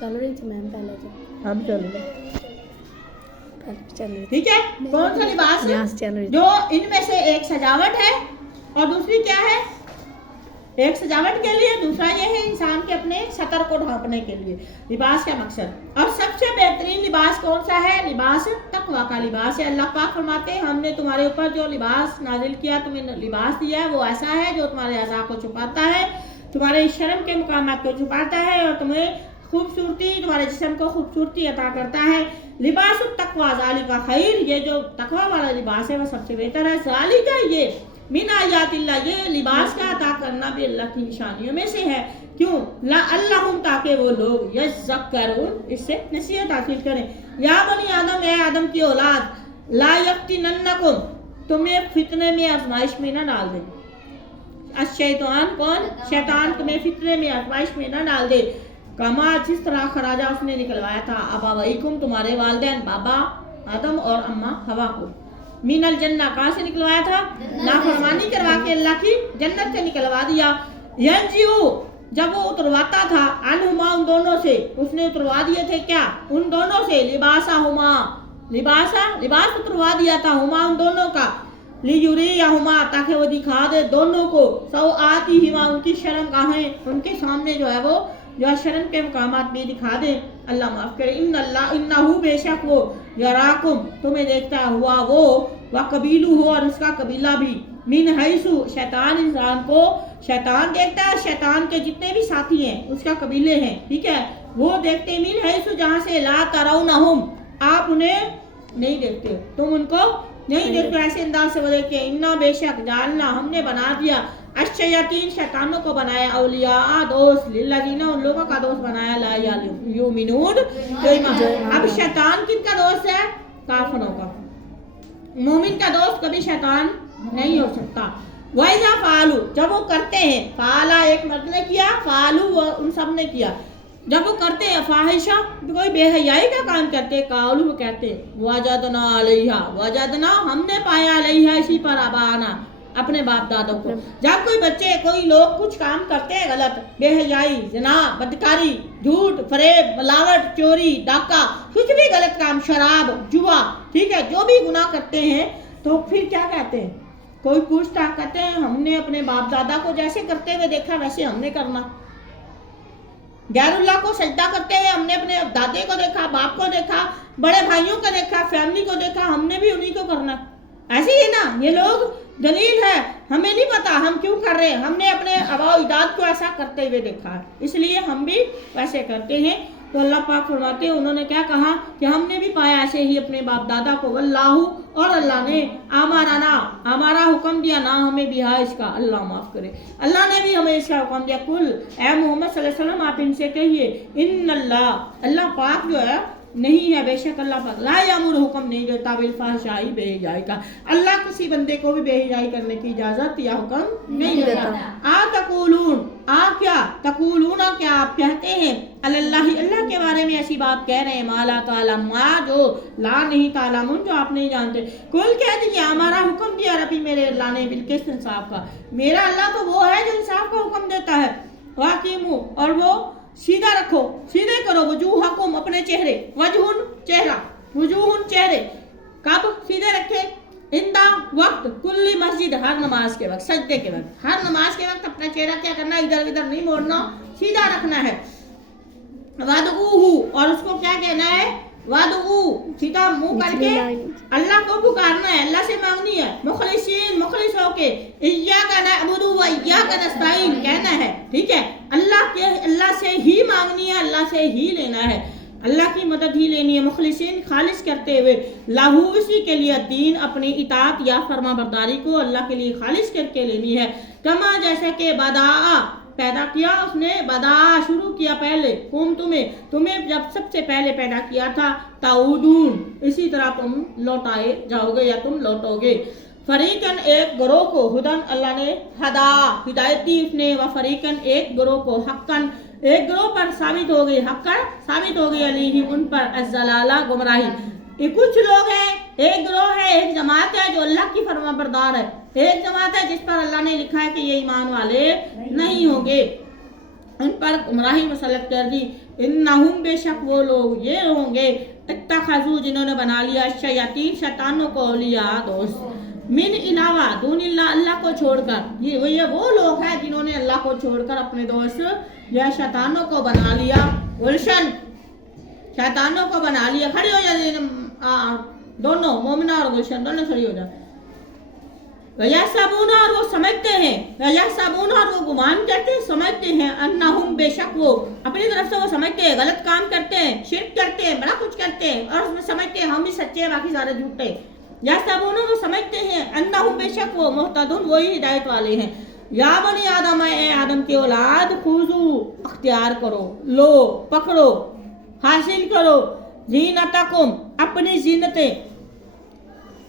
चल रही थी मैम पहले तो, अब चल रही, चल रही ठीक है। कौन सा लिबास यहाँ से चल रही थी। जो इनमें से एक सजावट है और दूसरी क्या है? एक सजावट के लिए, दूसरा ये है इंसान के अपने सतर को ढांपने के लिए लिबास का मकसद। और सबसे बेहतरीन लिबास कौन सा है? लिबास तकवा का लिबास है। अल्लाह पाक फरमाते हैं हमने तुम्हारे ऊपर जो लिबास नाजिल किया, तुम्हें लिबास दिया है, वो ऐसा है जो तुम्हारे अज़ा को छुपाता है, तुम्हारे शर्म के मुकामात को छुपाता है और तुम्हें खूबसूरती, तुम्हारे जिस्म को खूबसूरती अता करता है। लिबास तकवा ज़ालिका खैर, ये जो तकवा वाला लिबास है वो सबसे बेहतर है। ज़ालिका ये मिन आयातिल्लाह, ये लिबास का अता करना भी अल्लाह की निशानियों में से है। क्यों? लअल्लहुम, ताकि वो लोग यज़क्करून, इससे नसीहत हासिल करें। या बनी आदम, ए आदम की औलाद, ला यफ्तिनन्नकुम, तुम्हें फितने में आजमाइश में ना डाल दे। अश-शैतान, कौन? शैतान तुम्हें फितने में आजमाइश में ना डाल दे। कमा, जिस तरह खराजा उसने निकलवाया था अबावैकुम, तुम्हारे वालिदैन बाबा आदम और अम्मा हवा को, मिनल जन्ना, कहाँ से निकलवाया था? नाफरमानी करवा के अल्लाह की जन्नत से निकलवा दिया। यंजिउ, जब वो उतरवाता था, अनहुमा, उन दोनों से, उसने उतरवा दिए थे क्या? उन दोनों से, लिबासाहुमा, लिबास उतरवा दिया था, हुमा, उन दोनों का, लियुरियहुमा, ताकि वो दिखा दे दोनों को, सौआतिहिमा, उनकी शर्म गाहें, उनके सामने जो है वो जो शर्म के मकामात भी दिखा दे। अल्लाह माफ करे। इन्नहु, बेशक वो, यराकुम, तुम्हें देखता हुआ वो, व कबीलू हो, और उसका कबीला भी, मिन हैसु, शैतान इंसान को शैतान देखता है, शैतान के जितने भी साथी हैं उसका कबीले हैं, ठीक है, वो देखते मिन हैसु, जहाँ से ला तराउनहुम, आप उन्हें नहीं देखते, तुम उनको नहीं देखते, ऐसे अंदाज से वो देखते। इन्ना, बेशक, जालना, हमने बना दिया, अश्शयातीन, शैतानों को बनाया, औलिया, दोस्त, लिल्लज़ीना, उन लोगों का दोस्त बनाया, ला युमिनून, जो ईमान। अब शैतान किनका दोस्त है? काफिरों का। मोमिन का दोस्त कभी शैतान नहीं हो सकता। वैज़ा फ़ालू, जब वो करते हैं, फ़ाला एक मर्द ने किया, फ़ालू उन सब ने किया, जब वो करते हैं फाहिशा, कोई बेहयाई का काम करते हैं, कालू, वो कहते हैं वजदना अलैहा, वजदना, हमने पाया अलैहा, इसी पर आबाना, अपने बाप दादों को। जब कोई बच्चे, कोई लोग कुछ काम करते हैं गलत, बेहयाई, ज़िना, बदकारी, झूठ, फरेब, मिलावट, चोरी, डाका, कुछ भी गलत काम, शराब, जुआ, ठीक है, जो भी गुनाह करते हैं, तो फिर क्या कहते हैं? कोई पूछताछ करते हैं, हमने अपने बाप दादा को जैसे करते हुए देखा वैसे हमने करना। गैरुल्लाह को सजदा करते हुए हमने अपने दादे को देखा, बाप को देखा, बड़े भाइयों को देखा, फैमिली को देखा, हमने भी उन्हीं को करना। ऐसे ही ना, ये लोग दलील है, हमें नहीं पता हम क्यों कर रहे हैं, हमने अपने आबा इजाद को ऐसा करते हुए देखा है, इसलिए हम भी वैसे करते हैं। तो अल्लाह पाक फरमाते हैं, उन्होंने क्या कहा कि हमने भी पाया ऐसे ही अपने बाप दादा को, वल्लाहु, और अल्लाह ने, हमारा हुक्म दिया ना हमें बिहा इसका, अल्लाह माफ करे, अल्लाह ने भी हमें इसका हुक्म दिया। कुल, ए मोहम्मद सल्लल्लाहु अलैहि वसल्लम, आप इनसे कहिए, इन्नल्लाह, अल्लाह पाक जो है नहीं है, बेशक अल्लाह पाक, ला यामुर, हुक्म नहीं देता, बिल फहशाई, बेहिजाई का, अल्लाह किसी बंदे को भी बेहिजाई करने की इजाजत या हुक्म नहीं देता। आ तकूलून, आ क्या, तकूलून, क्या आप कहते हैं, अल्लाह, अल्लाह के बारे में ऐसी बात कह रहे हैं, माला तालमा, जो ला नहीं तालमुन, जो आप नहीं जानते। कुल कह दीजिए, हमारा हुक्म दिया रबी मेरे अल्लाह ने, बिल्किस्त, इंसाफ का, मेरा अल्लाह तो वो है जो इंसाफ का हुक्म देता है। वाकीमू, और वो सीधा रखो, सीधे करो, वजूहकुम, अपने चेहरे, वजहुन, चेहरा, वजूहुन, चेहरे, कब सीधे रखे? इंदा वक्त, कुल्ली मस्जिद, हर नमाज के वक्त, सजदे के वक्त, हर नमाज के वक्त अपना चेहरा क्या करना, इधर इधर नहीं मोड़ना, सीधा रखना है। वदऊहु, और उसको क्या कहना है? वदऊ, सीधा मुंह करके अल्लाह को पुकारना है, अल्लाह से मांगनी है, मुखलिसीन, मुखलिस होके, इय्याका नअबुदु व इय्याका नस्तईन कहना है, ठीक है, अल्लाह से ही मांगनी है, अल्लाह से ही लेना है, अल्लाह की मदद ही लेनी है, मुखलिसीन, खालिस करते हुए, लाहू, इसी के लिए, दीन, अपनी इताअत या फरमा बरदारी को अल्लाह के लिए खालिस करके लेनी है। कमा, जैसे कि बदा, पैदा किया उसने, बदा, शुरू किया पहले, तुम्हें जब सबसे पहले पैदा किया था, ताउदून, इसी तरह तुम लौटाए जाओगे या तुम लौटोगे। फरीकन, एक ग्रोह को, हुदन, अल्लाह ने हदा, हिदायत दी उसने, व फरीकन, एक ग्रोह को, हक्कन, एक ग्रोह पर साबित हो गई, हक्कन साबित हो गई, अलैहि, उन पर, अज़्ज़लाला, गुमराही। ये कुछ लोग हैं, एक ग्रोह है, एक जमात है जो अल्लाह की फरमाबरदार है, एक जमात है जिस पर अल्लाह ने लिखा है कि ये ईमान वाले नहीं होंगे। ان پر گمراہی مسلط کر دی. انہم بے شک وہ لوگ یہ ہوں گے اتخذو جنہوں نے بنا لیا شیاطین شیطانوں کو اولیاء دوست من علاوہ دون اللہ اللہ کو چھوڑ کر. یہ وہ لوگ ہیں جنہوں نے اللہ کو چھوڑ کر اپنے دوست یا شیطانوں کو بنا لیا. گلشن شیطانوں کو بنا لیا. کھڑی ہو جائے دونوں مومنہ اور گلشن دونوں کھڑی ہو جائے. وَيَحْسَبُونَ اور وہ سمجھتے ہیں وَيَحْسَبُونَ اور وہ گمان کرتے ہیں سمجھتے ہیں انہم بے شک وہ اپنی طرف سے وہ سمجھتے ہیں غلط کام کرتے ہیں شرک کرتے ہیں بڑا کچھ کرتے ہیں اور اس میں سمجھتے ہیں ہم ہی سچے ہیں باقی سارے جھوٹے. یحسبون وہ سمجھتے ہیں انہم بے شک وہ مہتدون وہی ہدایت والے ہیں. یا بنی آدم اے آدم کی اولاد خذو اختیار کرو لو پکڑو حاصل کرو زینتکم اپنی زینتیں.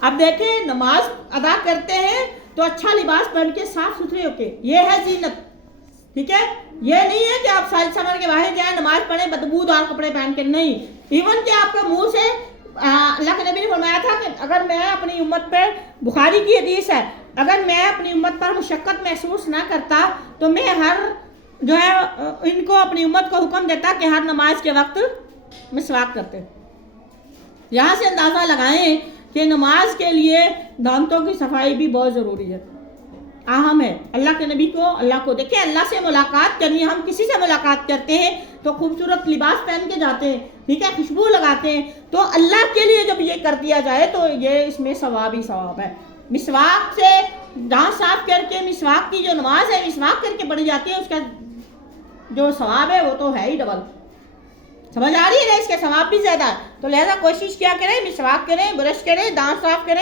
اب دیکھیں نماز ادا کرتے ہیں تو اچھا لباس پہن کے صاف ستھرے ہو کے یہ ہے زینت. ٹھیک ہے یہ نہیں ہے کہ آپ ساج سنور کے باہر جائیں نماز پڑھیں بدبودار کپڑے پہن کے. نہیں ایون کہ آپ کے منہ سے اللہ کے نبی نے فرمایا تھا کہ اگر میں اپنی امت پر بخاری کی حدیث ہے اگر میں اپنی امت پر مشقت محسوس نہ کرتا تو میں ہر جو ہے ان کو اپنی امت کو حکم دیتا کہ ہر نماز کے وقت مسواک کرتے. یہاں سے اندازہ لگائیں کہ نماز کے لیے دانتوں کی صفائی بھی بہت ضروری ہے اہم ہے. اللہ کے نبی کو اللہ کو دیکھیں اللہ سے ملاقات کرنی. ہم کسی سے ملاقات کرتے ہیں تو خوبصورت لباس پہن کے جاتے ہیں ٹھیک ہے خوشبو لگاتے ہیں تو اللہ کے لیے جب یہ کر دیا جائے تو یہ اس میں ثواب ہی ثواب ہے. مسواک سے دانت صاف کر کے مسواک کی جو نماز ہے مسواک کر کے پڑھی جاتی ہے اس کا جو ثواب ہے وہ تو ہے ہی ڈبل. سمجھ آ رہی ہے نا اس کے ثواب بھی زیادہ ہے. تو لہذا کوشش کیا کریں مسواک کریں برش کریں دانت صاف کریں.